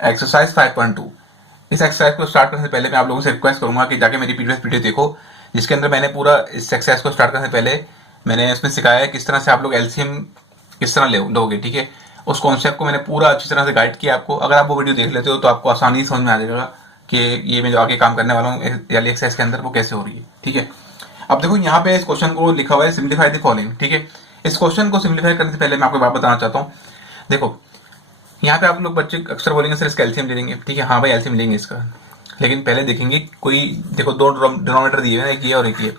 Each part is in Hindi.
एक्सरसाइज 5.2। इस एक्सरसाइज को स्टार्ट करने से पहले मैं आप लोगों से रिक्वेस्ट करूंगा कि जाके मेरी प्रीवियस वीडियो देखो, जिसके अंदर मैंने पूरा इस एक्सरसाइज को स्टार्ट करने से पहले मैंने इसमें सिखाया है किस तरह से आप लोग एलसीएम किस तरह लोगे, ठीक है। उस कॉन्सेप्ट को मैंने पूरा अच्छी तरह से गाइड किया आपको। अगर आप वो वीडियो देख लेते हो तो आपको आसानी से समझ में आ जाएगा कि ये मैं जो आगे काम करने वाला हूँ वाली एक्सरसाइज के अंदर वो कैसे हो रही है, ठीक है। अब देखो यहाँ पे इस क्वेश्चन को लिखा हुआ है सिंप्लीफाई द फॉलोइंग, ठीक है। इस क्वेश्चन को सिंप्लीफाई करने से पहले मैं आपको बात बताना चाहता हूँ। देखो यहाँ पे आप लोग बच्चे अक्सर बोलेंगे सर इसका एलसीएम ले लेंगे, ठीक है। हाँ भाई एलसीएम लेंगे इसका, लेकिन पहले देखेंगे कोई, देखो दो डिनोमिनेटर दिए हैं, एक ये और एक ये।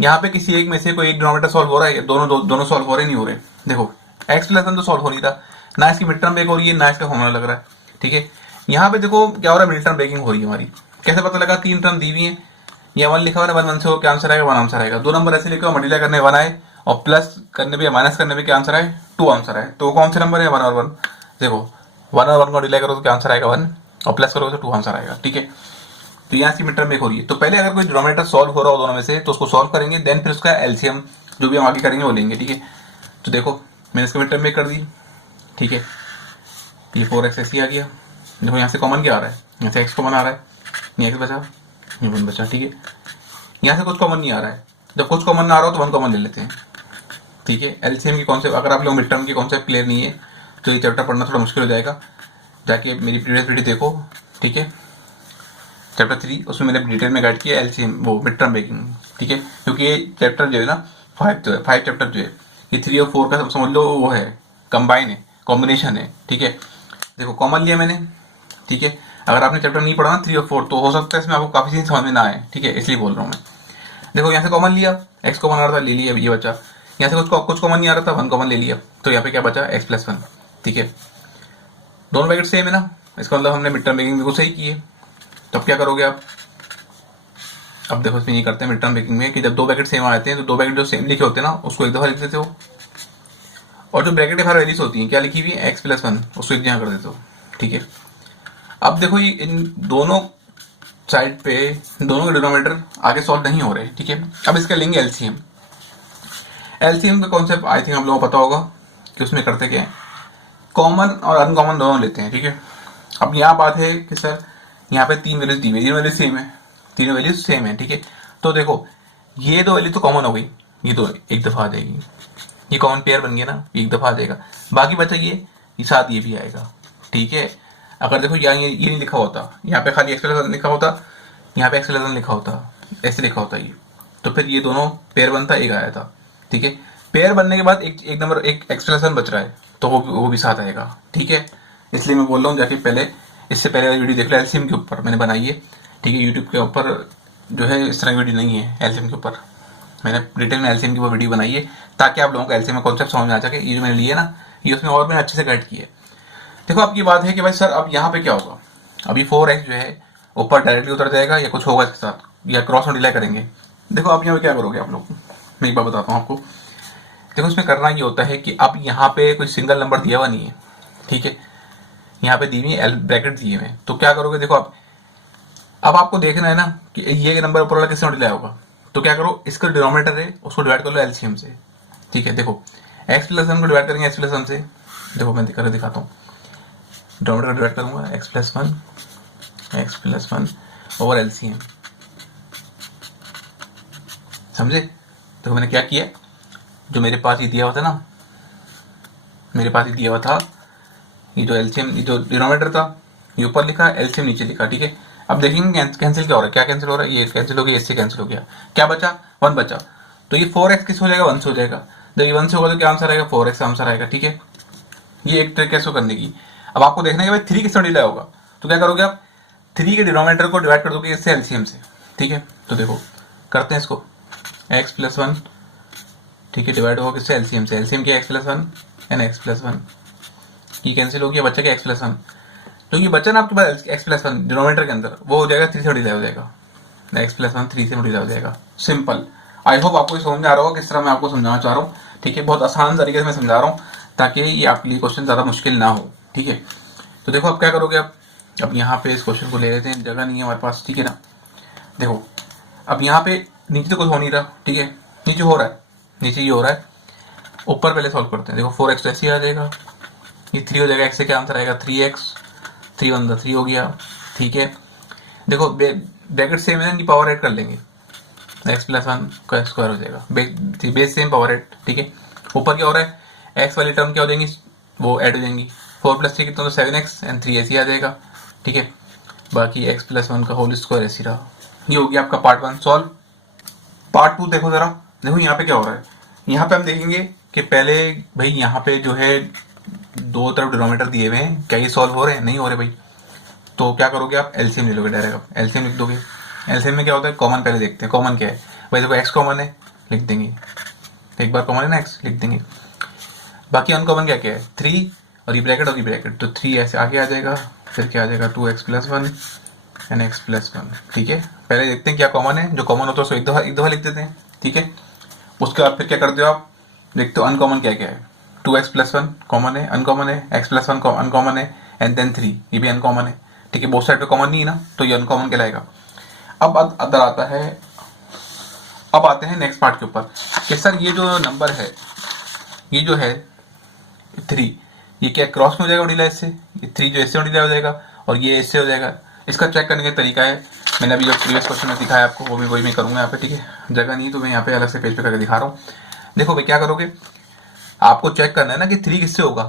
यहाँ पे किसी एक में से कोई एक डिनोमिनेटर सॉल्व हो रहा है, दोनों सॉल्व हो रहे नहीं हो रहे। देखो एक्स प्लस वन तो सॉल्व हो नहीं था, ना इसकी मिड टर्म ब्रेक हो रही है ना इसका फॉर्मूला लग रहा है, ठीक है। यहाँ पे देखो क्या हो रहा है, मिड टर्म ब्रेकिंग हो रही है हमारी। कैसे पता लगा, तीन टर्म दी हुई है, यहाँ वन लिखा हुआ है, वन से हो क्या आंसर आएगा, वन आंसर आएगा। दो नंबर ऐसे लिखे मल्टीप्लाई करने वन आए और प्लस करने पे माइनस करने पे क्या आंसर आए, टू आंसर आए। तो कौन से नंबर है, वन और वन। देखो वन और वन को डिलाई करो तो क्या आंसर आएगा, वन, और प्लस करोगे तो टू आंसर आएगा, ठीक है। तो यहाँ की मिड टर्म ब्रेक हो रही है। तो पहले अगर कोई डिनोमिनेटर सॉल्व हो रहा हो दोनों में से तो उसको सॉल्व करेंगे, देन फिर उसका एलसीएम जो भी हम आगे करेंगे वो लेंगे, ठीक है। तो देखो मैंने इसका मिड टर्म ब्रेक कर दी, ठीक है। ये 4x ऐसे आ गया। देखो यहाँ से कॉमन क्या आ रहा है, यहाँ से x कॉमन आ रहा है, यहाँ से बचा, ये वन बचा, ठीक है। यहाँ से कुछ कॉमन नहीं आ रहा है, जब कुछ कॉमन ना आ रहा हो तो वन कॉमन ले लेते हैं, ठीक है। एलसीएम की कॉन्सेप्ट अगर आप लोग मिड टर्म की कॉन्सेप्ट क्लियर नहीं है तो ये चैप्टर पढ़ना थोड़ा मुश्किल हो जाएगा। जाके मेरी प्रीवियस वीडियो देखो, ठीक है, चैप्टर 3, उसमें मैंने डिटेल में गाइड किया एलसीएम वो मिड टर्म ब्रेकिंग, ठीक है। क्योंकि ये चैप्टर जो है ना 5 जो है 5 चैप्टर जो है ये 3 और 4 का समझ लो वो है कंबाइन है, कॉम्बिनेशन है, ठीक है। देखो कॉमन लिया मैंने, ठीक है। अगर आपने चैप्टर नहीं पढ़ा ना 3 और 4 तो हो सकता है इसमें आपको काफी चीज समझ में ना आए, ठीक है, इसलिए बोल रहा हूँ मैं। देखो यहाँ से कॉमन लिया, एक्स कॉमन आ रहा था ले लिया, ये बचा। यहाँ से कुछ कॉमन नहीं आ रहा था, वन कॉमन ले लिया, तो यहाँ पे क्या बचा, एक्स प्लस वन, ठीक है। दोनों ब्रैकेट सेम है ना, इसका मतलब हमने मिड टर्म ब्रेकिंग बिल्कुल सही की है। तब क्या करोगे आप, अब देखो इसमें ये करते हैं मिड टर्म ब्रेकिंग में कि जब दो ब्रैकेट सेम आते हैं तो दो ब्रैकेट जो सेम लिखे होते हैं ना उसको एक दफा लिख देते हो, और जो ब्रैकेट बाहर वैल्यूज होती हैं क्या लिखी हुई है, एक्स प्लस वन, उसको एक जगह कर देते हो, ठीक है। अब देखो ये इन दोनों साइड पे दोनों के डिनोमिनेटर आगे सॉल्व नहीं हो रहे, ठीक है। अब इसका लेंगे एलसीएम। एलसीएम का कॉन्सेप्ट आई थिंक आप लोगों को पता होगा कि उसमें करते क्या है, कॉमन और अनकॉमन दोनों लेते हैं, ठीक है। अब यहाँ बात है कि सर यहाँ पे तीन वैल्यूज दी हुई, तीनों वैल्यूज सेम है, तीनों वैल्यूज सेम है, ठीक है। तो देखो ये दो वैल्यू तो कॉमन हो गई, ये तो एक दफा आ जाएगी, ये कॉमन पेयर बन गया ना, एक दफा आ जाएगा। बाकी बचा ये साथ ये भी आएगा, ठीक है। अगर देखो यहाँ ये नहीं लिखा होता, यहाँ पे खाली एक्सप्रेशन लिखा होता, यहाँ पे एक्सप्रेशन लिखा होता, ऐसे लिखा होता ये, तो फिर ये दोनों पेयर बनता, एक आया था, ठीक है। पेयर बनने के बाद एक नंबर एक एक्सप्रेशन बच रहा है तो वो भी साथ आएगा, ठीक है। इसलिए मैं बोल रहा हूँ जाके पहले इससे पहले वीडियो देख लो एलसीएम के ऊपर मैंने बनाई है, ठीक है। यूट्यूब के ऊपर जो है इस तरह की वीडियो नहीं है एलसीएम के ऊपर, मैंने डिटेल में एलसीएम की वो वीडियो बनाई है ताकि आप लोगों को एलसीएम में कॉन्सेप्ट समझ में आ सके। ये जो मैंने लिया ना ये उसमें और मैंने अच्छे से गाइड किया है। देखो आपकी बात है कि भाई सर अब यहाँ पे क्या होगा, अभी 4x जो है ऊपर डायरेक्टली उतर जाएगा या कुछ होगा इसके साथ या क्रॉस में डिले करेंगे। देखो आप यहाँ पे क्या करोगे आप लोग, मैं एक बार बताता हूँ आपको। देखो इसमें करना ये होता है कि अब यहाँ पे कोई सिंगल नंबर दिया हुआ नहीं है, ठीक है। यहाँ पे दी हुई है ब्रैकेट दिए हुए, तो क्या करोगे, देखो अब आपको देखना है ना कि ये नंबर ऊपर वाला किससे मल्टीप्लाई होगा। तो क्या करो, इसका डिनोमिनेटर है उसको डिवाइड कर लो एलसीएम से, ठीक है। देखो एक्स प्लस वन को डिवाइड करेंगे एक्स प्लस वन से, देखो मैं करके दिखाता हूँ। डिनोमिनेटर डिवाइड करूंगा x plus one over LCM, समझे। देखो मैंने क्या किया, जो मेरे पास ये दिया हुआ था ना, मेरे पास ये दिया हुआ था ये जो एलसीएम, ये जो डिनोमिनेटर था ये ऊपर लिखा, एलसीएम नीचे लिखा, ठीक है। अब देखेंगे कैंसिल क्या हो रहा है, क्या कैंसिल हो रहा है, ये कैंसिल हो गया, इससे कैंसिल हो गया, क्या बचा, वन बचा। तो ये 4x किस हो जाएगा, 1 से हो जाएगा। जब ये 1 से होगा तो क्या आंसर आएगा, 4x आंसर आएगा, ठीक है। ये एक ट्रिक है इसको करने की। अब आपको देखना है कि भाई 3 किससे डिले होगा, तो क्या करोगे आप 3 के डिनोमिनेटर को डिवाइड कर दोगे इससे एलसीएम से, ठीक है। तो देखो करते हैं इसको, एक्स प्लस वन, ठीक है, डिवाइड होगा किससे, एलसीएम से। एलसीएम क्या, x plus one and x plus one, ये कैंसिल हो गया, बच्चा क्या, एक्स प्लस वन। तो ये बचा ना आपके पास एक्स प्लस वन डिनोमिनेटर के अंदर, वो हो जाएगा 3 से डिले हो जाएगा, एक्स प्लस वन 3 से डिले हो जाएगा। सिंपल। आई होप आपको समझ में आ रहा होगा किस तरह मैं आपको समझाना चाह रहा हूँ, ठीक है। बहुत आसान तरीके से मैं समझा रहा हूँ ताकि ये आपके लिए क्वेश्चन ज़्यादा मुश्किल ना हो, ठीक है। तो देखो अब क्या करोगे आप, अब यहाँ पे इस क्वेश्चन को ले लेते हैं, जगह नहीं है हमारे पास, ठीक है ना। देखो अब यहाँ पे नीचे तो कुछ हो नहीं रहा, ठीक है, नीचे हो रहा है, नीचे ये हो रहा है, ऊपर पहले सॉल्व करते हैं। देखो 4x तो ऐसे ही आ जाएगा, ये 3 हो जाएगा, x से क्या आंसर आएगा, 3x 3 1 3 हो गया, ठीक है। देखो ब्रैकेट सेम है ना, इनकी पावर ऐड कर लेंगे, एक्स प्लस वन का स्क्वायर हो जाएगा, बेस सेम पावर ऐड, ठीक है। ऊपर क्या हो रहा है, एक्स वाली टर्म क्या हो जाएंगी, वो ऐड हो जाएंगी, 4 + 3 कितना तो 7x एंड 3 ऐसे ही आ जाएगा, ठीक है। बाकी एक्स प्लस वन का होल स्क्वायर ऐसे रहा। ये हो गया आपका पार्ट 1 सॉल्व। पार्ट 2 देखो जरा, देखो यहाँ पे क्या हो रहा है। यहाँ पे हम देखेंगे कि पहले भाई यहाँ पे जो है दो तरफ डिनोमिनेटर दिए हुए हैं, क्या ये सॉल्व हो रहे हैं, नहीं हो रहे भाई। तो क्या करोगे आप, एलसीएम ले लोगे डायरेक्ट, आप एलसीएम लिख दोगे। एलसीएम में क्या होता है, कॉमन पहले देखते हैं, कॉमन क्या है भाई। देखो एक्स कॉमन है, लिख देंगे, एक बार कॉमन है ना एक्स, लिख देंगे। बाकी अनकॉमन क्या क्या है, 3 और ये ब्रैकेट और ये ब्रैकेट, तो 3 ऐसे आगे आ जाएगा, फिर क्या आ जाएगा 2x + 1 एंड x + 1, ठीक है। पहले देखते हैं क्या कॉमन है, जो कॉमन होता है उसको एक दफा लिख देते हैं, ठीक है। उसके बाद फिर क्या करते हो आप, देखते हो अनकॉमन क्या क्या है। 2x + 1 कॉमन है, अनकॉमन है, x + 1 अनकॉमन है, एंड देन 3 ये भी अनकॉमन है, ठीक है। बोथ साइड पे कॉमन नहीं है ना, तो ये अनकॉमन कहलाएगा। अब अदर आता है, अब आते हैं नेक्स्ट पार्ट के ऊपर कि सर ये जो नंबर है, ये जो है 3, ये क्या क्रॉस में हो जाएगा मल्टीप्लाई इससे, ये 3 जो इससे मल्टीप्लाई हो जाएगा और ये इससे हो जाएगा। इसका चेक करने का तरीका है, मैंने अभी जो प्रीवियस क्वेश्चन में दिखाया आपको, वो भी वही मैं करूंगा यहाँ पे, ठीक है। जगह नहीं तो मैं यहाँ पे अलग से पेज पे करके दिखा रहा हूँ। देखो भाई क्या करोगे, आपको चेक करना है ना कि 3 किससे होगा,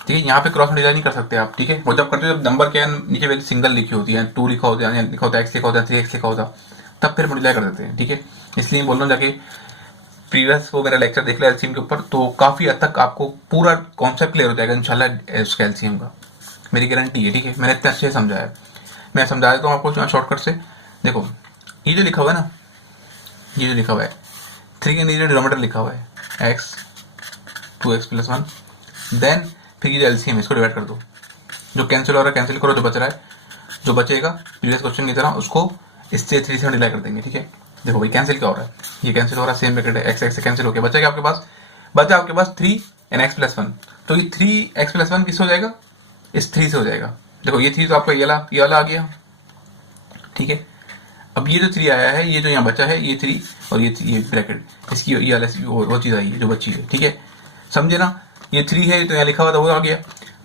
ठीक है। यहाँ पे क्रॉस मल्टीप्लाई नहीं कर सकते आप, ठीक है। वो जब करते हो जब नंबर क्या है नीचे वैल्यू सिंगल लिखी होती है, 2 लिखा होता है, लिखा होता है x लिखा होता है, 3x लिखा होता, तब फिर मल्टीप्लाई कर देते हैं, ठीक है। इसलिए बोल रहा हूँ जाके प्रीवियस वो मेरा लेक्चर देख लिया एलसीएम के ऊपर, तो काफी हद तक आपको पूरा कॉन्सेप्ट क्लियर हो जाएगा इंशाल्लाह उसका एलसीएम का, मेरी गारंटी है, ठीक है। मैंने इतने अच्छे से समझाया, मैं समझा देता हूँ आपको शॉर्टकट से। देखो ये जो लिखा हुआ है ना, ये जो लिखा हुआ है 3 के नीचे डिनोमिनेटर लिखा हुआ है x 2x + 1, देन फिर ये जो एलसीएम है इसको डिवाइड कर दो, जो कैंसिल हो रहा है कैंसिल करो, जो बच रहा है जो बचेगा प्रीवियस क्वेश्चन की तरह उसको इससे 3 से मल्टीप्लाई कर देंगे, ठीक है। देखो भाई कैंसिल क्या हो रहा है, ये कैंसिल हो रहा है, सेम ब्रैकेट है, x से कैंसिल हो गया, बचा आपके पास, बचा आपके पास 3 एंड x + 1, तो ये 3x + 1 किससे हो जाएगा, इस 3 से हो जाएगा। देखो ये 3 तो आपका ये वाला आ गया, ठीक है। अब ये जो 3 आया है, ये जो यहाँ बचा है ये 3 और ये ब्रैकेट, इसकी ये वाला वो चीज़ आई है जो बची है, ठीक है। समझे ना, ये 3 है तो यहाँ लिखा हुआ था वो आ गया।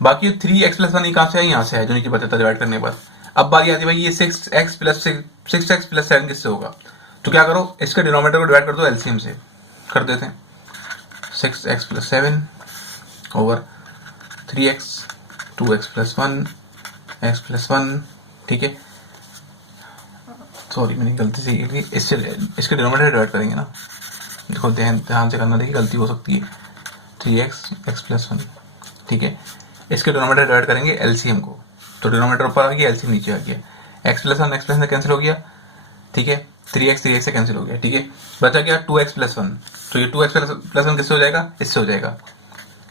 बाकी 3x + 1 कहाँ से है, यहाँ से है जो नीचे बचा था डिवाइड करने के बाद। अब बारी आती है भाई ये 6x + 7 किससे होगा, तो क्या करो इसके डिनोमिनेटर को डिवाइड कर दो एलसीएम से, कर देते हैं 6x + 7 over 3x 2x + 1 x + 1, ठीक है। सॉरी मैंने गलती से इससे इसके डिनोमिनेटर डिवाइड करेंगे ना, देखो ध्यान से करना, देखिए गलती हो सकती है, 3x x + 1, ठीक है। इसके डिनोमिनेटर डिवाइड करेंगे एलसीएम को, तो डिनोमिनेटर ऊपर आ गया एलसीएम नीचे आ गया, x + 1 x + 1 कैंसिल हो गया, ठीक है। 3x से कैंसिल हो गया, ठीक है। बचा गया 2x + 1, तो ये 2x + 1 किससे हो जाएगा, इससे हो जाएगा।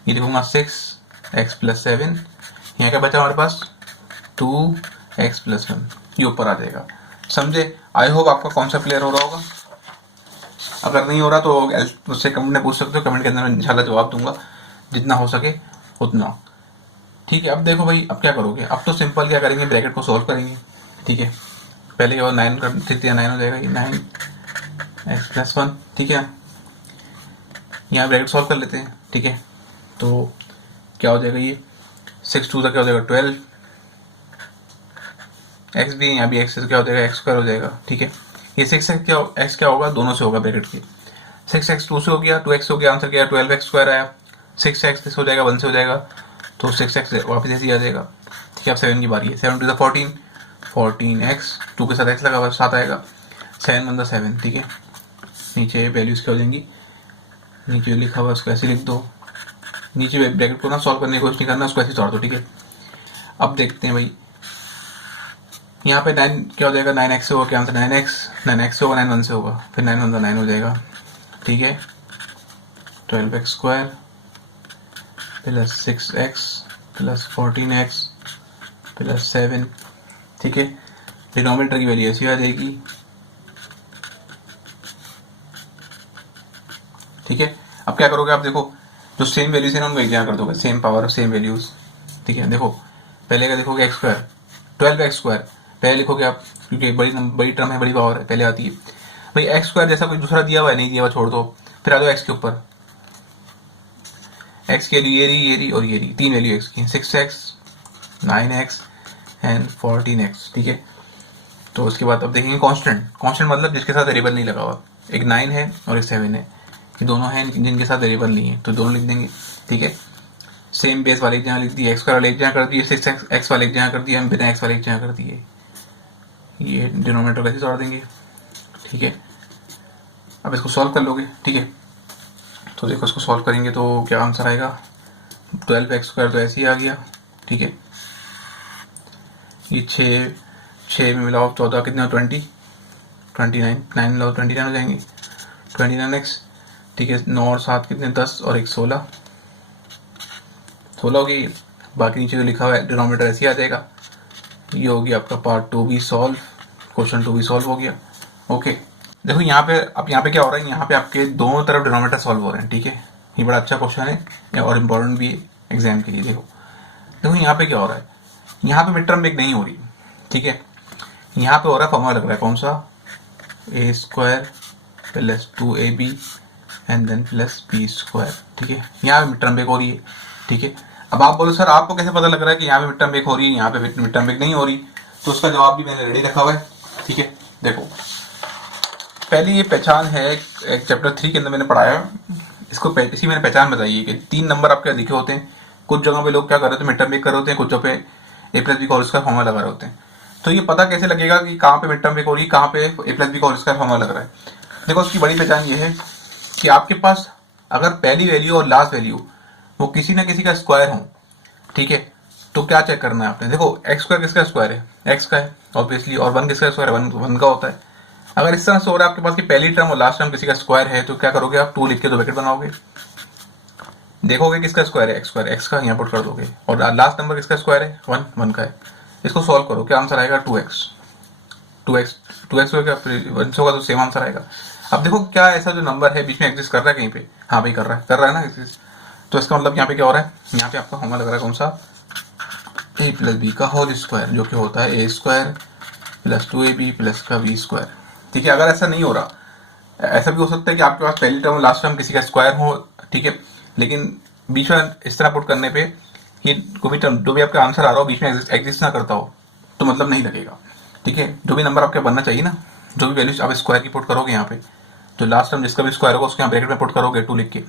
ये लिखूंगा 6x + 7, यहाँ क्या बचा हमारे पास 2x + 1, ये ऊपर आ जाएगा। समझे, आई होप आपका कॉन्सेप्ट क्लियर हो रहा होगा। अगर नहीं हो रहा तो मुझसे कमेंट में पूछ सकते हो, कमेंट के अंदर मैं इंशाल्लाह जवाब दूंगा जितना हो सके उतना, ठीक है। अब देखो भाई अब क्या करोगे, अब तो सिंपल क्या करेंगे, ब्रैकेट को सॉल्व करेंगे, ठीक है। पहले और 9 कर 9 हो जाएगा, ये 9x + 1, ठीक है। यहाँ ब्रैकेट सॉल्व कर लेते हैं, ठीक है। तो क्या हो जाएगा, ये 6 2 क्या हो जाएगा 12, x भी यहाँ भी x से क्या हो जाएगा x² हो जाएगा, ठीक है। ये 6x क्या होगा, दोनों से होगा ब्रैकेट के, 6x 2 से हो गया, 2x हो गया, आंसर क्या है 12x² आया, 6x हो जाएगा 1 से हो जाएगा, तो 6x वापस ऐसे ही आ जाएगा, ठीक है। अब 7 की बारी है, 7 × 14 14x 2 के साथ x लगा हुआ 7 आएगा, 7 × 7, ठीक है। नीचे वैल्यूज क्या हो जाएंगी, नीचे लिखा हुआ उसको ऐसे लिख दो, नीचे ब्रैकेट को ना सॉल्व करने की कोशिश नहीं करना, उसको ऐसे तोड़ दो, ठीक है। अब देखते हैं भाई यहाँ पे 9 क्या हो जाएगा, 9x से होगा क्या आंसर, 9x से होगा, 9 1 से होगा, फिर 9 1 9 हो जाएगा, ठीक है। 12x² + 6x + 14x + 7, ठीक है। डिनोमिनेटर की वैल्यू ऐसी आ जाएगी, ठीक है। अब क्या करोगे आप, देखो जो सेम वैल्यूज है ना उनको एक जगह कर दोगे, सेम पावर सेम वैल्यूज, ठीक है। देखो पहले का देखोगे x² 12x² पहले लिखोगे आप, क्योंकि बड़ी टर्म है, बड़ी पावर है, पहले आती है भाई। x² जैसा कोई दूसरा दिया हुआ है, नहीं दिया हुआ छोड़ दो, फिर आ जाओ x के ऊपर, x के लिए ये रही और ये रही, 3 वैल्यू x की, 6x 9x एंड 14x, ठीक है। तो उसके बाद अब देखेंगे कांस्टेंट। कांस्टेंट मतलब जिसके साथ वेरिएबल नहीं लगा हुआ, एक 9 है और एक 7 है, ये दोनों हैं जिनके साथ वेरिएबल नहीं है, तो दोनों लिख देंगे, ठीक है। सेम बेस वाले जहाँ लिख दिए, x वाले जहाँ कर दिए, 6x वाले जहाँ कर दिए, हम बिना x वाले जहाँ कर दिए, ये डिनोमिनेटर वैसे जोड़ देंगे, ठीक है। अब इसको सॉल्व कर लोगे, ठीक है। तो देखो इसको सॉल्व करेंगे तो क्या आंसर आएगा, 12x² तो ऐसे ही आ गया, ठीक है। ये 6 में मिलाओ 14 कितना 29, 9 मिलाओ 29 हो जाएंगे, 29x, ठीक है। 9 और 7 कितने 10 और 1 16 हो गई। बाकी नीचे जो लिखा हुआ है डिनोमिनेटर ऐसे ही आ जाएगा। ये होगी आपका पार्ट 2 भी सॉल्व, क्वेश्चन 2 भी सॉल्व हो गया, ओके। देखो यहाँ पे अब यहाँ पे क्या हो रहा है, यहाँ पे आपके दोनों तरफ डिनोमिनेटर सॉल्व हो रहे हैं, ठीक है। ये बड़ा अच्छा क्वेश्चन है और इम्पोर्टेंट भी है एग्जाम के लिए। देखो यहाँ पे क्या हो रहा है, यहाँ पे मिड टर्म ब्रेक नहीं हो रही, ठीक है। यहाँ पे हो रहा है फॉर्मूला लग रहा है कौन सा, a² + 2ab and then +b², ठीक है। यहाँ पे मिड टर्म ब्रेक हो रही है, ठीक है। अब आप बोलो सर आपको कैसे पता लग रहा है कि यहाँ पे मिड टर्म ब्रेक हो रही है, यहाँ पे मिड टर्म ब्रेक नहीं हो रही, तो उसका जवाब भी मैंने रेडी रखा हुआ है, ठीक है। देखो पहली ये पहचान है, एक चैप्टर 3 के अंदर मैंने पढ़ाया, इसको इसी मैंने पहचान बताई है कि 3 नंबर आपके लिखे होते हैं। कुछ जगहों पे लोग क्या कर रहे थे, मिड टर्म ब्रेक कर रहे होते हैं, कुछ जगह पे a+b का होल स्क्वायर फॉर्मूला लगा रहे होते हैं। तो ये पता कैसे लगेगा कि कहाँ पे मिड टर्म ब्रेक हो रही है, कहाँ पे a+b का होल स्क्वायर फॉर्मूला लग रहा है। देखो उसकी बड़ी पहचान ये है कि आपके पास अगर पहली वैल्यू और लास्ट वैल्यू वो किसी ना किसी का स्क्वायर हो, ठीक है, तो क्या चेक करना है आपने। देखो x² किसका स्क्वायर है, x का है ऑब्वियसली, और 1 किसका स्क्वायर है, 1 का होता है। अगर इस तरह से हो रहा है आपके पास कि पहली टर्म और लास्ट टर्म किसी का स्क्वायर है, तो क्या करोगे आप, 2 लिख के 2 ब्रैकेट बनाओगे, देखोगे किसका स्क्वायर है, x का, यहाँ पुट कर दोगे, और लास्ट नंबर किसका स्क्वायर है, 1 का है। इसको सॉल्व करो, क्या आंसर आएगा, 2x होगा, 1 होगा तो सेम आंसर आएगा। अब देखो क्या ऐसा जो नंबर है बीच में एग्जिस्ट कर रहा है कहीं पे, हाँ भाई कर रहा है ना एग्जिस्ट। तो इसका मतलब यहाँ पे क्या हो रहा है, यहाँ पे आपका फॉर्मूला लग रहा है कौन सा, a+b का होल स्क्वायर, जो कि होता है a² + 2ab + का b², ठीक है। अगर ऐसा नहीं हो रहा, ऐसा भी हो सकता है कि आपके पास पहली टर्म और लास्ट टर्म किसी का स्क्वायर हो, ठीक है, लेकिन बीच में इस तरह पुट करने पे ये कोई भी टर्म जो भी आपका आंसर आ रहा हो बीच में एग्जिस्ट ना करता हो, तो मतलब नहीं लगेगा, ठीक है। जो भी नंबर आपका बनना चाहिए ना, जो भी वैल्यूज आप स्क्वायर की पुट करोगे यहाँ पे, जो लास्ट टर्म जिसका भी स्क्वायर होगा उसके यहाँ ब्रैकेट में पुट करोगे 2 लिख के,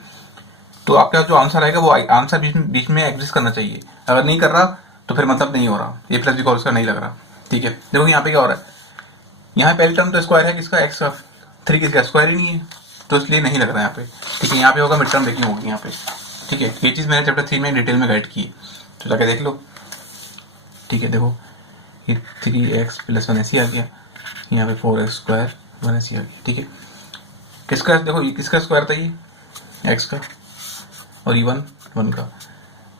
तो आपका जो आंसर आएगा वो आंसर बीच में एग्जिस्ट करना चाहिए। अगर नहीं कर रहा तो फिर मतलब नहीं हो रहा, a+b का उसका नहीं लग रहा, ठीक है। देखो यहाँ पे क्या हो रहा है, यहाँ पहली टर्म तो स्क्वायर है किसका, x का, 3 किसका स्क्वायर ही नहीं है, तो इसलिए नहीं लग रहा है यहाँ पे, ठीक है। यहाँ पे होगा मिड टर्म ब्रेकिंग होगी यहाँ पे, ठीक है। ये चीज़ मैंने चैप्टर 3 में डिटेल में गाइड की, तो जाके देख लो, ठीक है। देखो ये 3x + 1 ऐसे आ गया, यहाँ पे 4x² 1 ऐसे आ गया, ठीक है। किसका, देखो ये किसका स्क्वायर था, ये x का, और ये 1 का,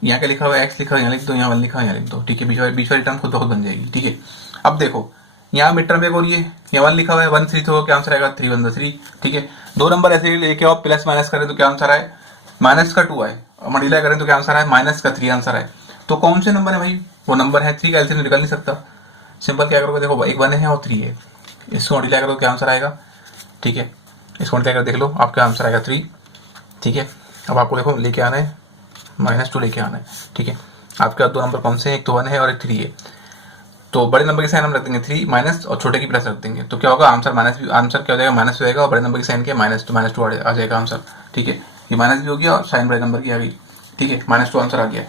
यहाँ का लिखा हुआ है x लिखा हुआ यहाँ लिख दो, यहाँ 1 लिखा हुआ यहाँ लिख दो, ठीक है। बीच वाली टर्म खुद ब खुद बन जाएगी, ठीक है। अब देखो यहाँ मिड टर्म ब्रेक हो रही है, यहाँ 1 लिखा हुआ है, 1 3 तो क्या आंसर आएगा, 3 1 3, ठीक है। 2 नंबर ऐसे ही लेके आओ, प्लस माइनस करें तो क्या आंसर आए, -का 2 आए, और मल्टीप्लाई करें तो क्या आंसर आए, -का 3 आंसर आए। तो कौन से नंबर है भाई, वो नंबर है 3 का एलसीएम निकल नहीं सकता, सिंपल क्या करोगे, देखो एक 1 है और 3 है, इसको मल्टीप्लाई करो क्या आंसर आएगा, ठीक है। इसको मल्टीप्लाई कर देख लो, आपका आंसर आएगा 3, ठीक है। अब आपको देखो लेके आना है -2 लेके आना है, ठीक है। आपके पास 2 नंबर कौन से हैं, एक तो 1 है और एक 3 है, तो बड़े नंबर की साइन हम रख देंगे 3 माइनस, और छोटे की प्लस रख देंगे, तो क्या होगा आंसर आंसर क्या हो जाएगा, माइनस हो जाएगा, और बड़े नंबर की साइन क्या -2 आ जाएगा आंसर, ठीक है। ये माइनस भी हो गया और साइन बड़े नंबर की आ गई, ठीक है, -2 आंसर आ गया।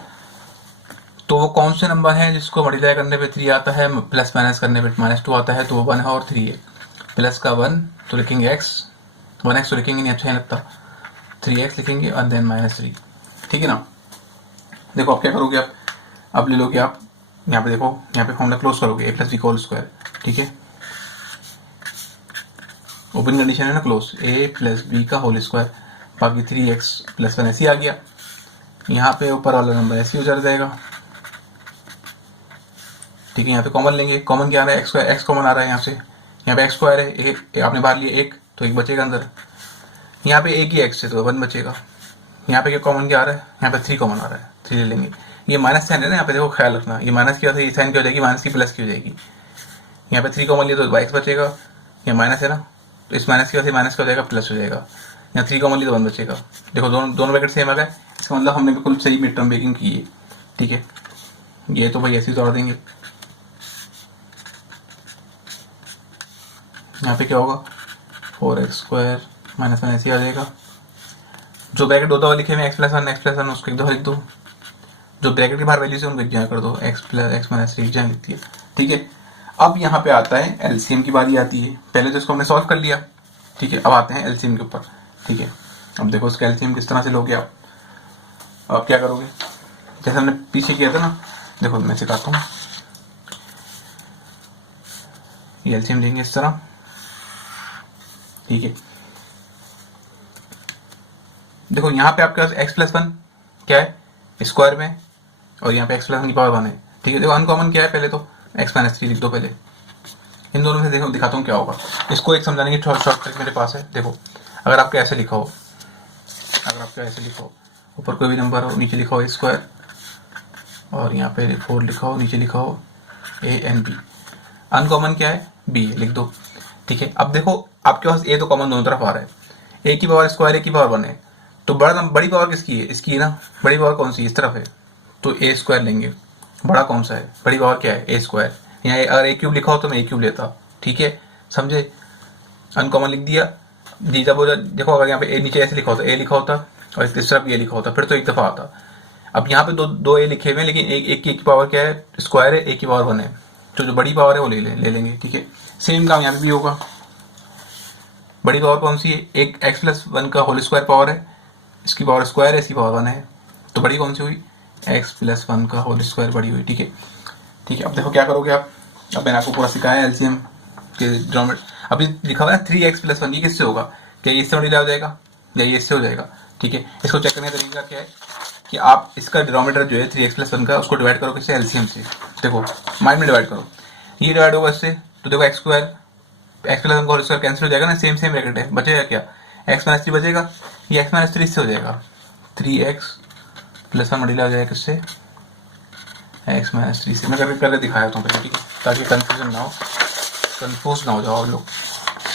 तो वो कौन से नंबर है जिसको मल्टीप्लाई करने पे 3 आता है, प्लस माइनस करने पे -2 आता है, तो वो 1 है और 3 है। प्लस का 1 तो लिखेंगे x, 1x तो लिखेंगे नहीं, अच्छा नहीं लगता, 3x लिखेंगे और देन -3, ठीक है ना। देखो आप क्या करोगे, आप अब ले लोगे आप यहाँ पे, देखो यहाँ पे फॉर्मूला क्लोज करोगे, a+b का होल स्क्वायर, ठीक है। ओपन कंडीशन है ना क्लोज, a+b का होल स्क्वायर, बाकी 3x + 1 ऐसे ही आ गया, यहाँ पे ऊपर वाला नंबर ऐसे ही उतर जाएगा, ठीक है। यहाँ पे कॉमन लेंगे, कॉमन क्या आ रहा है, x कॉमन आ रहा है यहाँ से, यहाँ पे x² है, आपने बाहर लिया 1 तो 1 बचेगा अंदर, यहाँ पे एक ही x है तो 1 बचेगा। यहाँ पे क्या कॉमन क्या आ रहा है, यहाँ पे 3 कॉमन आ रहा है, 3 ले लेंगे। ये माइनस साइन है ना, यहाँ पे देखो ख्याल रखना, ये माइनस की वजह से ये साइन क्या हो जाएगी, माइनस की प्लस की हो जाएगी। यहाँ पे 3 कॉमन लिया तो x बचेगा, यहाँ माइनस है ना, तो इस माइनस की वजह से माइनस का हो जाएगा प्लस हो जाएगा, यहाँ 3 कॉमन लिया तो 1 बचेगा। देखो दोनों ब्रैकेट सेम आ गए, इसका मतलब हमने बिल्कुल सही मिड टर्म ब्रेकिंग की है, ठीक है। ये तो भाई ऐसे ही तोड़ देंगे, यहाँ पे क्या होगा 4x² माइनस 1 ऐसे आ जाएगा। जो ब्रैकेट 2 दफा लिखे हुए x+1 उसको 1 दफा लिख दो, जो ब्रैकेट के बाहर वैल्यू से उनको 1 जगह कर दो, x+x-3 एक जगह लिख दिया। ठीक है, अब यहाँ पे आता है एलसीएम की बारी आती है। पहले तो इसको हमने सॉल्व कर लिया, ठीक है, अब आते हैं एलसीएम के ऊपर। ठीक है, अब देखो इसका एलसीएम किस तरह से लोगे आप। अब क्या करोगे, जैसे हमने पीछे किया था ना, देखो मैं सिखाता हूँ। ये एलसीएम लेंगे इस तरह, ठीक है। देखो यहाँ पे आपके पास x+1 क्या है स्क्वायर में, और यहाँ पे x+1 की पावर 1 है। ठीक है, देखो अनकॉमन क्या है, पहले तो x-3 लिख दो। पहले इन दोनों में से देखो दिखाता हूँ क्या होगा। इसको एक समझाने की शॉर्ट ट्रिक मेरे पास है। देखो अगर आपके ऐसे लिखा हो, ऊपर कोई भी नंबर हो, नीचे लिखा हो स्क्वायर, और यहाँ पे 4 लिखा हो, नीचे लिखा हो a and b। अनकॉमन क्या है b है, लिख दो। ठीक है, अब देखो आपके पास a तो कॉमन दोनों तरफ आ रहा है, a की पावर स्क्वायर a की पावर 1 है, तो बड़ी पावर किसकी है, इसकी है ना। बड़ी पावर कौन सी इस तरफ है, तो a² लेंगे। बड़ा कौन सा है, बड़ी पावर क्या है a²। यहाँ अगर a³ लिखा हो तो मैं a³ लेता। ठीक है, समझे, अनकॉमन लिख दिया। जीजा बोझा देखो, अगर यहाँ पे a नीचे ऐसे लिखा होता, a लिखा होता और इस तरफ a लिखा होता, फिर तो एक दफा आता। अब यहाँ पे दो a लिखे हुए हैं, लेकिन एक की पावर क्या है स्क्वायर है, a की पावर 1 है, तो जो बड़ी पावर है वो ले लेंगे। ठीक है, सेम काम यहाँ पे भी होगा। बड़ी पावर कौन सी है, एक x+1 का होल स्क्वायर पावर है, इसकी पावर स्क्वायर है, इसकी पावर 1 है, तो बड़ी कौन सी हुई x+1 का होल स्क्वायर बड़ी हुई। ठीक है, ठीक है, अब देखो क्या करोगे आप। अब मैंने आपको पूरा सिखाया एलसीएम के डिनोमिनेटर। अभी लिखा हुआ है 3x+1, ये किससे होगा, क्या ये इससे मल्टीप्लाई हो जाएगा या ये इससे हो जाएगा। ठीक है, इसको चेक करने का तरीका क्या है कि आप इसका डिनोमिनेटर जो है 3x+1 का, उसको डिवाइड करो किससे, एलसीएम से। देखो माइंड में डिवाइड करो, ये डिवाइड होगा इससे, तो देखो x² x+1 का होल स्क्वायर कैंसिल हो जाएगा ना, सेम ब्रैकेट है, बचेगा क्या x-3 बचेगा, ये x-3 इससे हो जाएगा 3x+1 मल्टीप्लाई हो जाएगा किससे, x-3 से। मैं करके दिखाया था पहले, ठीक है, ताकि कंफ्यूज ना हो जाओ आप लोग।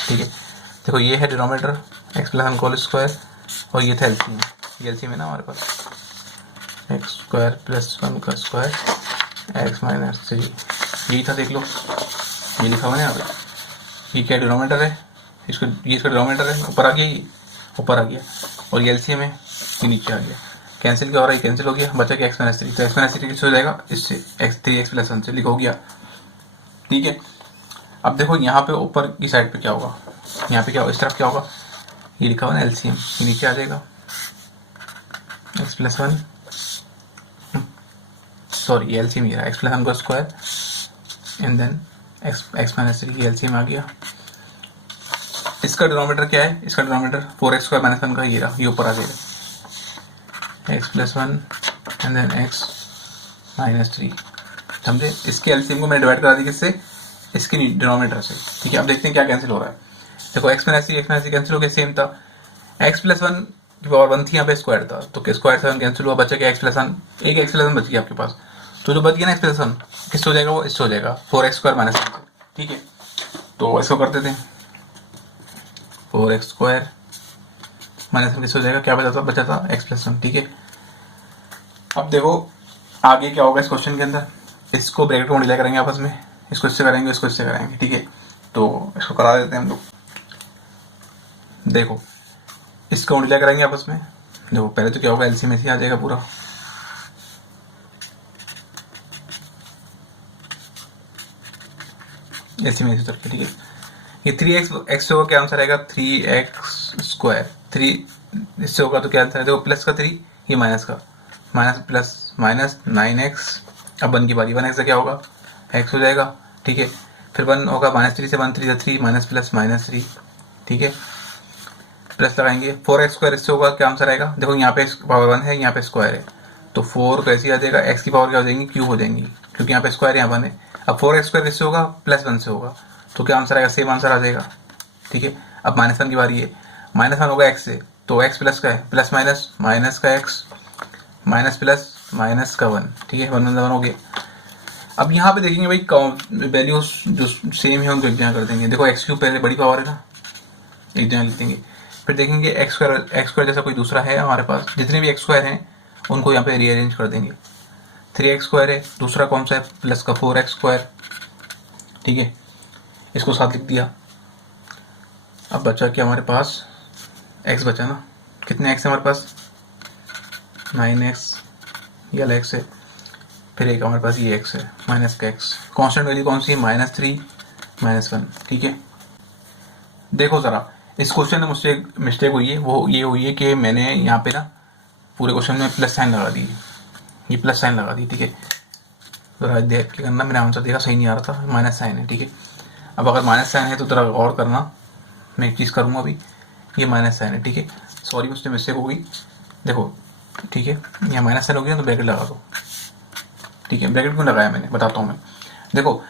ठीक है, देखो ये है डिनोमिनेटर x+1 का होल स्क्वायर, और ये था एलसीएम। ये एलसीएम है ना हमारे पास, x² + 1 का स्क्वायर x-3, यही था, देख लो ये लिखा हुआ है यहाँ पे। ये क्या डिनोमिनेटर है, ये इसका डिनोमिनेटर है, ऊपर आ गया, ये ऊपर आ गया, और ये एलसीएम है, ये नीचे आ गया। कैंसिल क्या हो रहा है, कैंसिल हो गया, बचा क्या x-3, तो x-3 किससे हो जाएगा, इससे x3x+1 से लिखोगे आप। ठीक है, अब देखो यहाँ पे ऊपर की साइड पे क्या होगा, यहाँ पे क्या होगा, इस तरफ क्या होगा, ये लिखा हुआ ना एलसीएम, ये नीचे आ जाएगा x+1, सॉरी एलसीएम ये रहा x+1 का स्क्वायर एंड देन x-3, ये एलसीएम आ गया। इसका डिनोमिनेटर क्या है, इसका डिनोमिनेटर 4x² - 1 का ये रहा, ये ऊपर आ जाएगा x+1 एंड देन x-3। समझे, इसके एलसीएम को मैंने डिवाइड करा दी किससे, इसके डिनोमिनेटर से। ठीक है, अब देखते हैं क्या कैंसिल हो रहा है। देखो x-3 कैंसिल हो गया, सेम था, x+1 की पावर 1 थी, यहाँ पे स्क्वायर था, तो स्क्वायर 7 कैंसिल हुआ, बचा क्या x+1, एक x+1 बच गया आपके पास, तो जो बच गया ना x+1 किससे हो जाएगा, वो इससे हो जाएगा 4x² - 1 से। ठीक है, तो इसको करते थे 4x² - 1 किससे हो जाएगा, क्या बचा था x+1। ठीक है, अब देखो आगे क्या होगा इस क्वेश्चन के अंदर, इसको ब्रैकेट को मल्टीप्लाई करेंगे आपस में, इसको इससे करेंगे, इसको इससे करेंगे। ठीक है, तो इसको करा देते हैं हम लोग। देखो इसको मल्टीप्लाई करेंगे आपस में, देखो पहले तो क्या होगा, एलसीएम ऐसे आ जाएगा पूरा, एलसीएम ऐसे तरफ। ठीक है, ये 3x होगा, क्या आंसर आएगा 3x², 3 इससे होगा तो क्या आंसर है, देखो प्लस का 3, ये माइनस का, माइनस 9x। अब 1 की बारी, 1x से क्या होगा x हो जाएगा। ठीक है, फिर 1 होगा -3 से, 1 3 3 माइनस प्लस -3। ठीक है, प्लस लगाएंगे 4x² इससे होगा, क्या आंसर आएगा, देखो यहाँ पे पावर 1 है, यहाँ पे स्क्वायर है, तो 4 कैसे आ जाएगा, x की पावर क्या हो जाएगी, क्यूब हो जाएंगी, क्योंकि यहाँ पे स्क्वायर यहाँ 1 है। अब 4x² इससे होगा, +1 से होगा, तो क्या आंसर आएगा, सेम आंसर आ जाएगा। ठीक है, अब -1 की बारी है, -1 होगा x से, तो x प्लस का है, प्लस माइनस का x, माइनस प्लस माइनस का 1। ठीक है, 1 हो गया। अब यहाँ पे देखेंगे भाई वैल्यूज जो सेम है उनको एक जगह कर देंगे। देखो x³ पहले बड़ी पावर है ना, एक जगह लिख देंगे, फिर देखेंगे x² जैसा कोई दूसरा है हमारे पास, जितने भी x² हैं उनको यहाँ पे रीअरेंज कर देंगे। 3x² है, दूसरा कौन सा है, प्लस का 4x²। ठीक है, इसको साथ लिख दिया, अब बचा क्या हमारे पास, x बचा ना, कितने x है हमारे पास, 9x, ये वाला x है, फिर एक हमारे पास ये x है, माइनस का x, कांस्टेंट वैल्यू कौन सी है, -3 -1, ठीक है। देखो ज़रा इस क्वेश्चन में मुझसे एक मिस्टेक हुई है, वो ये हुई है कि मैंने यहाँ पे ना पूरे क्वेश्चन में प्लस साइन लगा दी, ये प्लस साइन लगा दी, ठीक है। ज़रा देख के करना, मैंने आंसर देखा सही नहीं आ रहा था, माइनस साइन है, ठीक है। अब अगर माइनस साइन है तो ज़रा गौर करना, मैं एक चीज़ करूँगा अभी, ये माइनस साइन है, ठीक है। सॉरी मुझसे मिस्टेक हो गई, देखो ठीक है, यहाँ माइनस साइन हो गया तो ब्रैकेट लगा दो, ठीक है। ब्रैकेट क्यों लगाया मैंने बताता हूँ मैं, देखो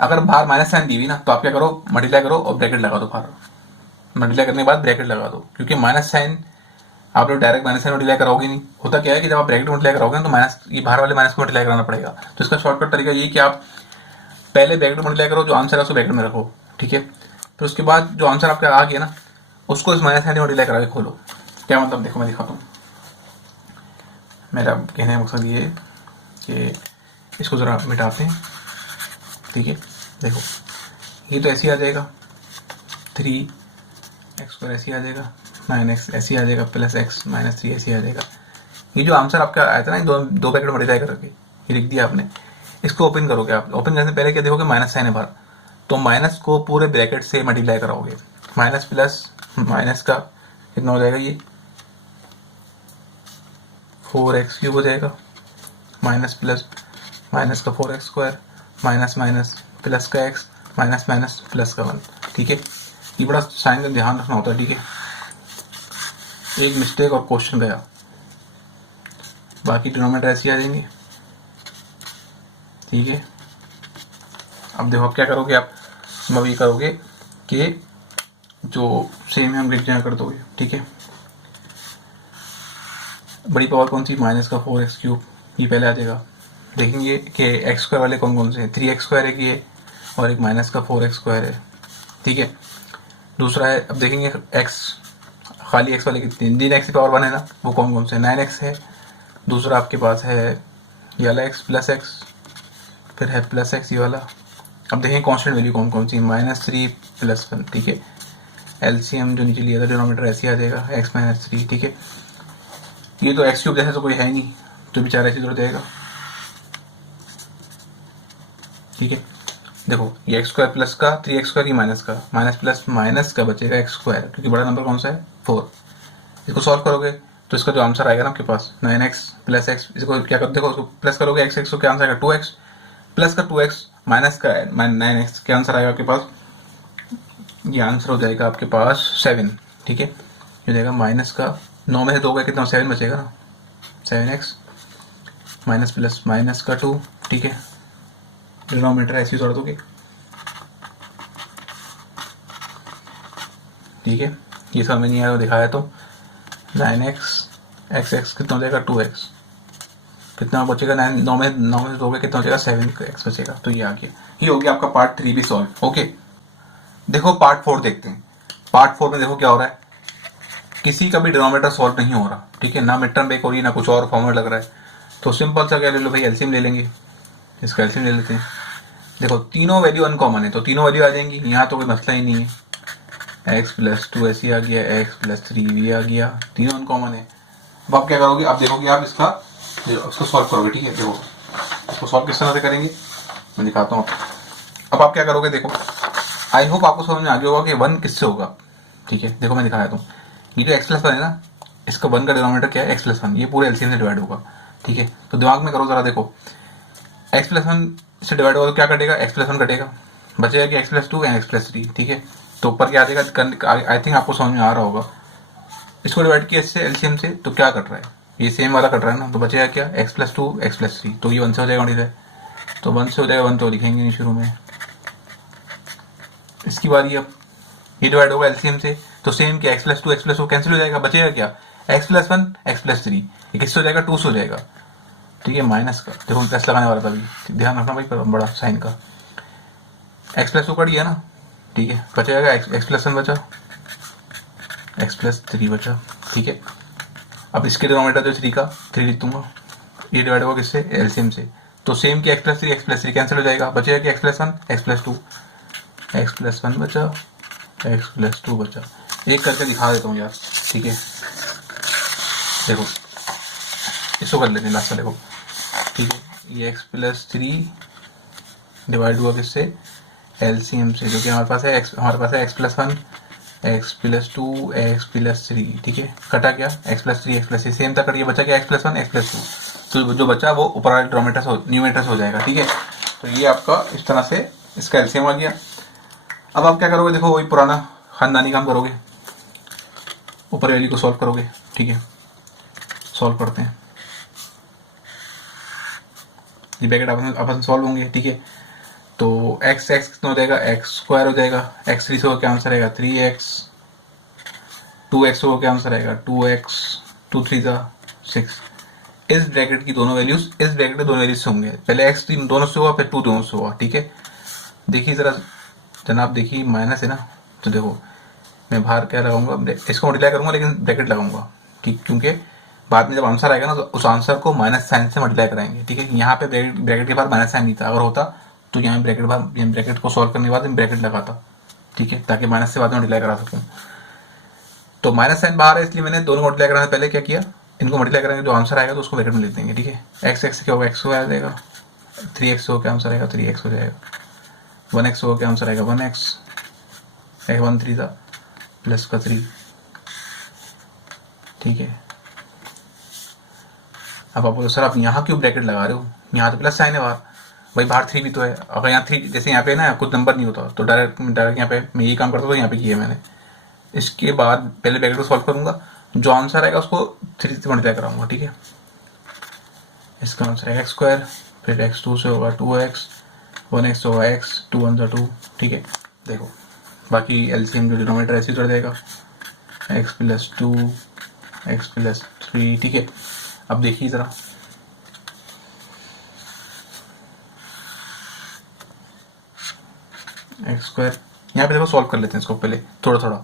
अगर बाहर माइनस साइन दी हुई ना तो आप क्या करो, मल्टीप्लाई करो और ब्रैकेट लगा दो बाहर, मल्टीप्लाई करने के बाद ब्रैकेट लगा दो, क्योंकि माइनस साइन आप लोग डायरेक्ट माइनस साइन मल्टीप्लाई कराओगे नहीं, होता क्या है कि जब आप ब्रैकेट मल्टीप्लाई कराओगे ना तो माइनस, ये बाहर वाले माइनस को मल्टीप्लाई कराना पड़ेगा। तो इसका शॉर्टकट तरीका ये कि आप पहले ब्रैकेट मल्टीप्लाई करो, जो आंसर है उसको ब्रैकेट में रखो, ठीक है। फिर उसके बाद जो आंसर आपका आ गया ना उसको इस माइनस साइन मल्टीप्लाई करा के खोलो। क्या मतलब, देखो मैं दिखाता हूँ, मेरा कहने का मकसद ये है कि इसको ज़रा मिटाते हैं, ठीक है। देखो ये तो ऐसे ही आ जाएगा, 3x² ऐसे ही आ जाएगा, 9x ऐसे ही आ जाएगा, प्लस x -3 ऐसे ही आ जाएगा। ये जो आंसर आपका आया था ना, दो ब्रैकेट मल्टीप्लाई करके ये लिख दिया आपने, इसको ओपन करोगे आप, ओपन करने से पहले क्या देखोगे, माइनस साइन है बाहर, तो माइनस को पूरे ब्रैकेट से मल्टीप्लाई कराओगे, माइनस प्लस माइनस का कितना हो जाएगा, ये 4x³ हो जाएगा, माइनस प्लस माइनस का 4x² माइनस माइनस प्लस का x माइनस माइनस प्लस का 1, ठीक है। ये बड़ा साइन का ध्यान रखना होता है, ठीक है। एक मिस्टेक और क्वेश्चन गया, बाकी डिनोमिनेटर ऐसे आ जाएंगे, ठीक है। अब देखो आप क्या करोगे, आप अब ये करोगे कि जो सेम है हम लिख जाए कर दोगे, ठीक है। बड़ी पावर कौन सी, माइनस का 4x³, ये पहले आ जाएगा। देखेंगे कि x² वाले कौन कौन से हैं, 3x² है कि ये, और एक माइनस का 4x² है, ठीक है। दूसरा है, अब देखेंगे x, खाली x वाले कितने, 3x की पावर 1 है ना, वो कौन कौन से, 9x है। दूसरा आपके पास है ये वाला x प्लस x, फिर है प्लस x ये वाला। अब देखें कांस्टेंट वैल्यू कौन कौन सी, -3 प्लस 1, ठीक है। एलसीएम जो नीचे लिया था डिनोमिनेटर ऐसे आ जाएगा, x -3, ठीक है। ये तो x³ जैसे तो कोई है नहीं, तो बेचारा ऐसे जुड़ जाएगा, ठीक है। देखो ये x² प्लस का, 3x² की माइनस का, माइनस प्लस माइनस का बचेगा x², क्योंकि बड़ा नंबर कौन सा है 4। इसको सॉल्व करोगे तो इसका जो आंसर आएगा ना आपके पास 9x प्लस x, इसको क्या कर, देखो इसको प्लस करोगे x को क्या आंसर आएगा 2x, प्लस का 2x माइनस का 9x, क्या आंसर आएगा आपके पास, ये आंसर हो जाएगा आपके पास 7, ठीक है। ये हो जाएगा माइनस का 9 में से 2 का कितना 7 बचेगा ना, 7x माइनस प्लस माइनस का 2, ठीक है। डिनोमिनेटर ऐसे ही जोड़ दोगे, ठीक है। ये समझ नहीं आया दिखाया तो 9x x कितना हो जाएगा 2x, कितना बचेगा 9 में 2 कितना हो जाएगा 7x बचेगा। तो ये आ गया, ये हो गया आपका पार्ट 3 भी सॉल्व, ओके। देखो पार्ट 4 देखते हैं। पार्ट 4 में देखो क्या हो रहा है, किसी का भी डिनोमिनेटर सॉल्व नहीं हो रहा, ठीक है। ना मिड टर्म ब्रेक हो रही है, ना कुछ और फॉर्मूला लग रहा है, तो सिंपल सा क्या ले लो भाई, एलसीएम ले लेंगे, इसका एलसीएम ले लेते हैं। देखो तीनों वैल्यू अनकॉमन है तो तीनों वैल्यू आ जाएंगी, यहाँ तो कोई मसला ही नहीं है। x + 2 ऐसे आ गया, x + 3 भी आ गया, तीनों अनकॉमन है। अब आप क्या करोगे, आप देखोगे आप इसको सॉल्व करोगे, ठीक है। देखो इसको सॉल्व किस तरह से करेंगे मैं दिखाता हूँ। अब आप क्या करोगे, देखो आई होप आपको समझ में आ गया होगा कि 1 किससे होगा, ठीक है। देखो मैं दिखाया था, ये जो x + 1 है ना, इसका 1 का डिनोमिनेटर क्या है, x + 1, ये पूरे एलसीएम से डिवाइड होगा, ठीक है। तो दिमाग में करो जरा, देखो x + 1 से डिवाइड होगा तो क्या कटेगा, x + 1 कटेगा, बचेगा कि x + 2 एंड x + 3, ठीक है। तो ऊपर क्या आ जाएगा, आई थिंक आपको समझ में आ रहा होगा। इसको डिवाइड किया इससे एलसीएम से, तो क्या कट रहा है, ये सेम वाला कट रहा है ना, तो बचेगा क्या, x + 2 x + 3, तो ये 1 से हो जाएगा, 1 से, तो 1 से हो जाएगा 1, तो लिखेंगे नहीं शुरू में। इसकी बारी, अब ये डिवाइड होगा एलसीएम से, तो सेम कि x + 2 x + 2 कैंसिल हो जाएगा, बचेगा क्या, x + 1 x + 3, ये किससे हो जाएगा, 2 से हो जाएगा, ठीक है। माइनस का देखो प्लस लगाने वाला था, भी ध्यान रखना भाई बड़ा साइन का, x + 2 कट गया ना, ठीक है। बचेगा x + 1 बचा, x + 3 बचा, ठीक है। अब इसके डिनोमिनेटर जो 3 का 3 लिख दूंगा, ये डिवाइड होगा किससे, एलसीएम से, तो सेम कि x + 3 कैंसिल हो जाएगा, बचेगा कि x + 1 x + 2 x + 1 बचा, एक्स प्लस 2 बचा। एक करके दिखा देता हूँ यार, ठीक है। देखो इसको कर लेते हैं लास्ट वाले को, ठीक है। ये एक्स प्लस 3 डिवाइड हुआ किससे, एलसीएम से, जो कि हमारे पास है एक्स, हमारे पास है x plus 1, x plus 2, x plus 3, ठीक है। कटा क्या, x plus 3 x plus 3 same था, कट, ये बचा क्या, एक्स प्लस 1 एक्स प्लस 2, तो जो बचा वो ऊपर वाले डिनोमिनेटर से न्यूमरेटर से हो जाएगा, ठीक है। तो ये आपका इस तरह से इसका एलसीएम आ गया। अब आप क्या करोगे, देखो वही पुराना खानदानी काम करोगे, ऊपर वैल्यू को सॉल्व करोगे, ठीक है। सॉल्व करते हैं, ये ब्रैकेट आपस सॉल्व होंगे, ठीक है। तो एक्स एक्स कितना हो जाएगा, एक्स स्क्वायर हो जाएगा, एक्स 3 से हो क्या आंसर आएगा 3x, 2x हो क्या आंसर आएगा 2x, 2 3 6। इस ब्रैकेट की दोनों वैल्यूज, इस ब्रैकेट के दोनों वैल्यूज से होंगे, पहले x 3 दोनों से हुआ, फिर 2 दोनों से हुआ, ठीक है। देखिए जरा जनाब, देखिए माइनस है ना, तो देखो मैं बाहर क्या लगाऊंगा, इसको मल्टीप्लाई करूंगा लेकिन ब्रैकेट लगाऊंगा, ठीक, क्योंकि बाद में जब आंसर आएगा ना तो उस आंसर को माइनस साइन से मल्टीप्लाई कराएंगे, ठीक है। यहाँ पे ब्रैकेट के बाहर माइनस साइन नहीं था, अगर होता तो यहाँ ब्रैकेट को सॉल्व करने के बाद ब्रैकेट लगाता, ठीक है, ताकि माइनस से बाद में मल्टीप्लाई करा सकूँ। तो माइनस साइन बाहर है, इसलिए मैंने दोनों मल्टीप्लाई कराने से पहले क्या किया, इनको मल्टीप्लाई करेंगे, जो आंसर आएगा तो उसको ब्रैकेट में लिख देंगे, ठीक है। एक्स एक्स क्या होगा, एक्स आ जाएगा, 3x हो क्या आंसर आएगा 3x हो जाएगा, 1x हो क्या आंसर आएगा 1x, 1 3 था प्लस का 3, ठीक है। अब आप बोलो सर आप यहाँ क्यों ब्रैकेट लगा रहे हो, यहाँ तो प्लस साइन है बाहर, भाई बाहर 3 भी तो है, अगर यहाँ 3 जैसे यहाँ पे ना कुछ नंबर नहीं होता तो डायरेक्ट यहाँ पे मैं यही काम करता था, यहाँ पे किया मैंने। इसके बाद पहले ब्रैकेट को सॉल्व करूंगा, जो आंसर आएगा उसको 3 से मल्टीप्लाई कराऊंगा, ठीक है। इसका आंसर है एक्स स्क्वायर, फिर एक्स 2 से होगा 2x, 1x होगा x, 2 1 2, ठीक है। देखो बाकी एलसीएम जो डिनोमिनेटर ऐसे उतर जाएगा, x प्लस 2 एक्स प्लस 3, ठीक है। अब देखिए जरा, एक्स स्क्वायर, यहाँ पे देखो सॉल्व कर लेते हैं इसको पहले थोड़ा थोड़ा,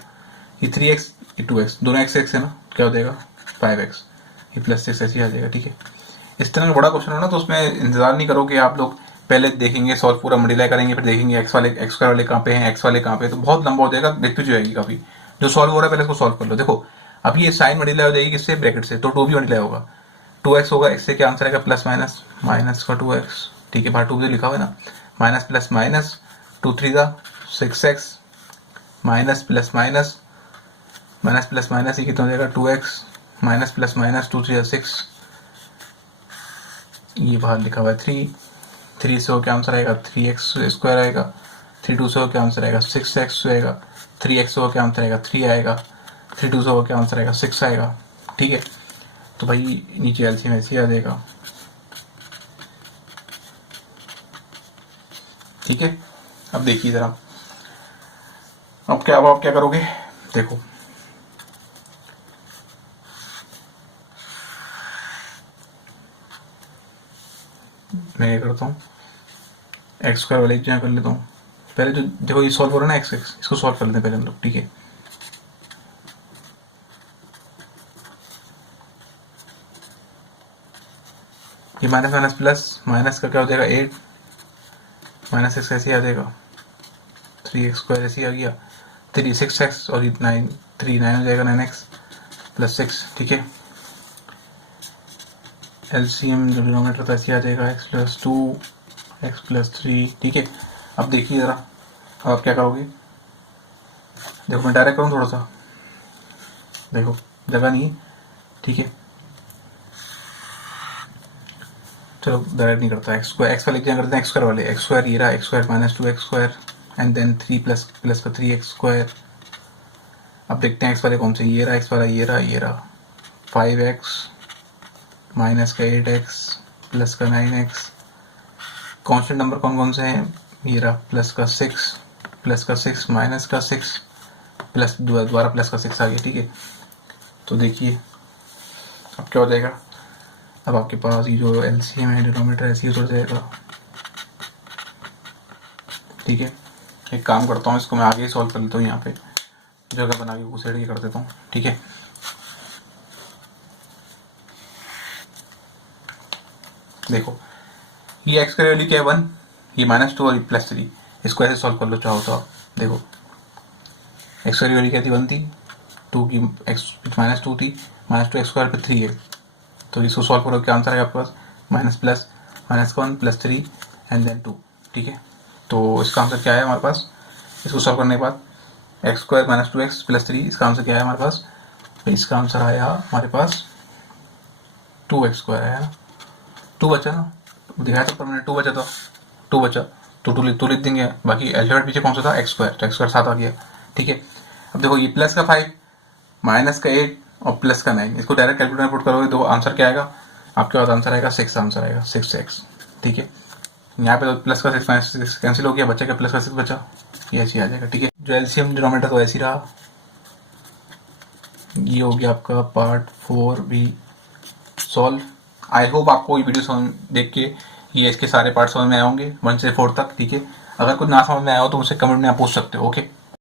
ये 3x ये 2x, दोनों x x है ना, क्या हो जाएगा 5x, ये प्लस 6 ऐसे आ जाएगा, ठीक है। इस तरह का बड़ा क्वेश्चन हो ना तो उसमें इंतजार नहीं करो कि आप लोग पहले देखेंगे सॉल्व पूरा मल्टीप्लाई करेंगे, फिर देखेंगे एक्स स्क्वायर वाले कहाँ पे हैं, एक्स वाले कहाँ पे, तो बहुत लंबा हो जाएगा, देखते जाएगी काफी। जो सॉल्व हो रहा है पहले इसको सॉल्व कर लो। देखो अब ये साइन मल्टीप्लाई हो जाएगी किससे, ब्रैकेट से, तो 2 भी मल्टीप्लाई होगा, 2x होगा, x से क्या आंसर आएगा प्लस माइनस, माइनस का 2x, ठीक है। बाहर 2 भी लिखा हुआ है ना, minus plus minus, 2 3 6x, minus plus minus, minus plus minus, ये कितना हो जाएगा 2x, माइनस प्लस माइनस 2 3 6, ये बाहर लिखा हुआ है 3, 3 से हो क्या आंसर आएगा 3x स्क्वायर आएगा, 3 2 से हो क्या आंसर आएगा 6x आएगा, 3x से हो क्या आंसर आएगा 3 आएगा, 3 2 से हो क्या आंसर आएगा 6 आएगा, ठीक है। तो भाई नीचे एलसीएम ऐसे आ जाएगा, ठीक है। अब देखिए जरा, अब आप क्या करोगे, देखो मैं ये करता हूँ, एक्स स्क्वायर वाले यहाँ कर लेता हूँ पहले, जो देखो ये सॉल्व हो रहा है ना एक्स एक्स, इसको सॉल्व कर लेते हैं पहले हम लोग, ठीक है। ये माइनस माइनस प्लस, माइनस का क्या हो जाएगा 8, माइनस एक्स ऐसे आ जाएगा, 3x स्क्वायर ऐसे आ गया, 3 6x और 9, 3 9 हो जाएगा 9x प्लस 6, ठीक है। एलसीएम जो डिनोमिनेटर तो ऐसे आ जाएगा x प्लस 2 एक्स प्लस 3, ठीक है। अब देखिए जरा, अब आप क्या करोगे, देखो मैं डायरेक्ट करूँ थोड़ा सा, देखो जगह नहीं है, ठीक है। चलो डायरेक्ट नहीं करता, एक्स स्क्वायर एक्स वाले क्या करते हैं, एक्स स्क्वायर वाले, एक्स स्क्वायर ये रहा, x square minus 2 x square and then 3 plus का 3 एक्स स्क्वायर। अब देखते हैं एक्स वाले कौन से, ये रहा एक्स वाला, ये रहा 5x माइनस का 8x प्लस का 9x। कांस्टेंट नंबर कौन कौन से हैं, ये रहा प्लस का 6 माइनस का 6 प्लस दोबारा प्लस का 6 आ गया, ठीक है। तो देखिए अब क्या हो जाएगा, अब आपके पास ये जो एलसीएम है डिनोमिनेटर ऐसे ही उतर जाएगा, ठीक है। एक काम करता हूँ, इसको मैं आगे सॉल्व कर लेता हूँ, यहाँ पे जगह बना के उसे ये कर देता हूँ, ठीक है। देखो ये एक्स का वैल्यू क्या है 1, ये -2 और प्लस 3, इसको ऐसे सॉल्व कर लो चाहो तो आप, देखो एक्स स्क्वायर की वैल्यू क्या थी 1 थी, 2 की एक्स -2 थी, -2 एक्स स्क्वायर पे 3 है, तो इसको सॉल्व करो क्या आंसर है आपके पास -1 + 3 एंड देन 2। ठीक है, तो इसका आंसर क्या है हमारे पास, इसको सॉल्व करने के बाद एक्स स्क्वायर -2x + 3, इसका आंसर क्या है हमारे पास, तो इसका आंसर आया हमारे पास 2x स्क्वायर आया ना, 2 बचा ना, दिखाया था पर मैंने 2 बचा था, 2 बचा तो 2 लिख देंगे, बाकी अल्फाबेट पीछे कौन सा था एक्स स्क्वायर, तो एक्स स्क्वायर 7 आ गया। ठीक है, अब देखो ये प्लस का 5 माइनस का 8 और प्लस का 9, इसको डायरेक्ट कैलकुलेटर में पुट करोगे तो आंसर क्या आएगा आपके पास, आंसर आएगा 6, आंसर आएगा 6x। ठीक है, यहाँ पे तो प्लस का 6 माइनस 6 कैंसिल हो गया, बचा क्या प्लस का 6 बचा, ये ऐसे आ जाएगा। ठीक है, जो एलसीएम डिनोमिनेटर तो ऐसे ही रहा। ये हो गया आपका part 4b solve. I hope आपको ये वीडियो समझ देख के ये इसके सारे पार्ट समझ में आए होंगे 1 से 4 तक। ठीक है, अगर कुछ ना समझ में आया हो तो मुझसे कमेंट में आप पूछ सकते हो। ओके।